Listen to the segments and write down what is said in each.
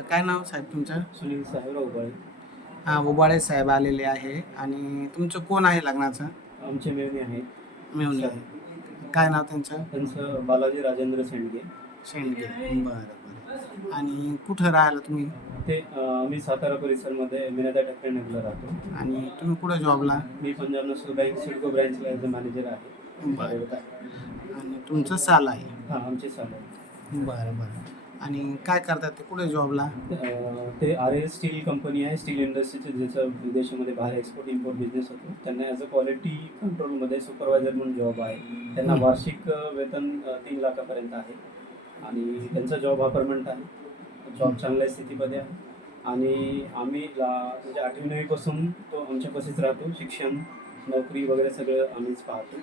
काय नाव साहेब तुमचं? सुनील साहेब उबाळे हा उबाळे साहेब आलेले आहे. आणि तुमचं कोण आहे लग्नाचं? आमचे मेवणे आहेत. मिळून आहे काय नाव त्यांचं? त्यांचं बालाजी राजेंद्र सेंडगे शेंडगे. बरं बरं. आणि कुठं राहिला तुम्ही? ते अं, आम्ही सातारा परिसरमध्ये मिनादा ठाकरे नगरला राहतो. आणि तुम्ही कुठं जॉबला? मी पंजाब नॅशनल बँक सिडको ब्रँचला ॲज अ मॅनेजर आहे. बरं. आणि तुमचं साल आहे? हां आमचे साल आहे. बरं बरं. आणि काय करतात ते? कुठे जॉबला अं, ते आर एस स्टील कंपनी आहे. स्टील इंडस्ट्रीचे ज्याचं विदेशामध्ये बाहेर एक्सपोर्ट इम्पोर्ट बिझनेस होतो. त्यांना ॲज अ क्वालिटी कंट्रोलमध्ये सुपरवायझर म्हणून जॉब आहे. त्यांना. वार्षिक अं, वेतन अं, तीन लाखापर्यंत आहे. आणि त्यांचा जॉब हा परमनंट आहे. जॉब चांगल्या स्थितीमध्ये आहे. आणि आम्ही ला म्हणजे आठवी नववीपासून तो आमच्यापाशीच राहतो. शिक्षण नोकरी वगैरे सगळं आम्हीच पाहतो.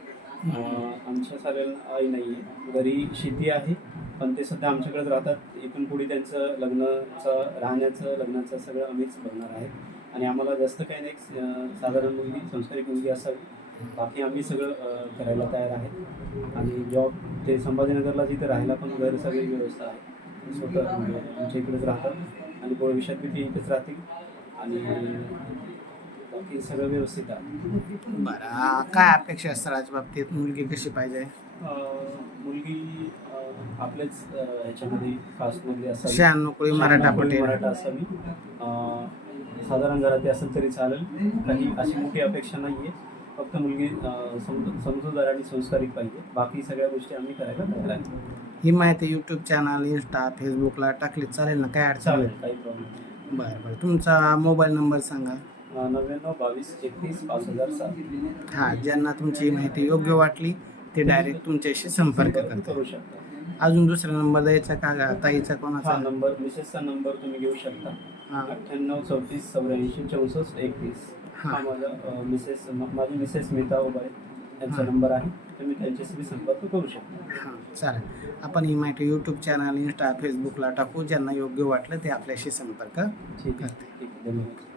अं, आमच्या सगळ्यांना आई नाही आहे घरी शेती आहे. पण ते सध्या आमच्याकडेच राहतात. इथून पुढे त्यांचं लग्नाचं राहण्याचं लग्नाचं सगळं आम्हीच बघणार आहे. आणि आम्हाला जास्त काही नाही साधारण मुलगी संस्कारिक मुलगी असावी. बाकी आम्ही सगळं करायला तयार आहे. आणि जॉब ते संभाजीनगरला जिथे राहायला पण घर सगळी व्यवस्था आहे. स्वतः म्हणजे आमच्या इकडेच राहतात. आणि भविष्यात बी ती इथेच राहतील. आणि बाकी सगळं व्यवस्थित आहे. बरं आ, काय अपेक्षा असतात राज बाबतीत? मुलगी कशी पाहिजे? अं, मुलगी अं, आपल्याच अं, ह्याच्यामध्ये कास्टमधली असावी. शहाण्णव कोळी मराठा पटेल. मराठा असावी. अं, साधारण घरात असेल तरी चालेल. काही अशी मोठी अपेक्षा नाही आहे फक्त मुलगी अं, समजू समजूतदार आणि संस्कारिक पाहिजे. बाकी सगळ्या गोष्टी आम्ही करायला तयार आहे. ही माहिती यूट्यूब चॅनल इंस्टा फेसबुकला टाकली. चालेल ना? काय अडचण चालेल काही प्रॉब्लेम नाही. बरं बरं. तुमचा मोबाईल नंबर सांगा. नव्याण्णव बावीस एकतीस पाच हजार सात. हां ज्यांना तुमची माहिती योग्य वाटली ते डायरेक्ट तुमच्याशी संपर्क करू शकता. अजून दुसरा नंबर द्यायचा का ताईचा हा कोणाचा नंबर मिसेसचा नंबर तुम्ही घेऊ शकता. हां. अठ्ठ्याण्णव चौतीस चौऱ्याऐंशी चौसष्ट एकतीस हां. माझा मिसेस माझी मिसेस स्मिता उबाळे यांचा हां. नंबर आहे. तुम्ही त्यांच्याशी संपर्क करू शकता. हां चालेल. आपण ही माहिती यूट्यूब चॅनल इंस्टा फेसबुकला टाकू. ज्यांना योग्य वाटलं ते आपल्याशी संपर्क ठीक आहे. करते ठीक आहे. धन्यवाद.